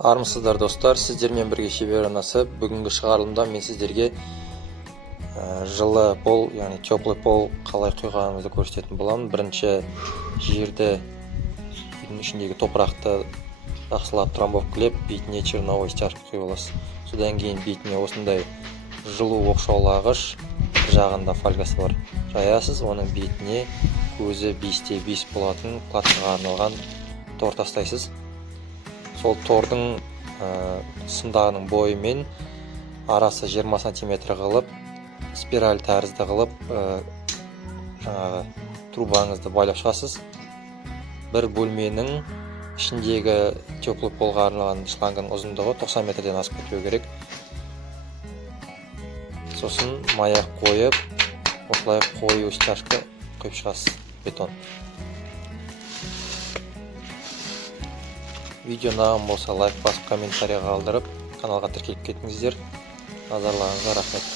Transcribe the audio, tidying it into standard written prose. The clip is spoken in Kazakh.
Армысыздар достар, сіздермен бірге шебер анасы. Бүгінгі шығарылымда мен сіздерге жылы пол, яғни теплый пол қалай құйғанымызды көрсететін боламын. Бірінші жерді үйдің ішіндегі топырақты жақсылап трамбовкілеп, бетіне черновой стяжка құйып аласыз. Содан кейін бетіне осындай жылу оқшаулағыш, бір жағында фольгасы бар, жаясыз. Оның бетіне көзі 5×5 болатын платформаға арналған тор тастайсыз. Сол тордың сымдағының бойымен арасы 20 см қылып, спираль тәрізді қылып, жаңағы трубаңызды байлап шығасыз. Бір бөлменің ішіндегі теплый полға арналған шлангының ұзындығы 90 метрден асып кетпеу керек. Сосын маяк қойып, осылай қою стяжка құйып шығасыз, бетон. Видео ұнаған болса лайк басып, комментарий қалдырып, каналға тіркеліп кетіңіздер. Назарларыңызға рахмет.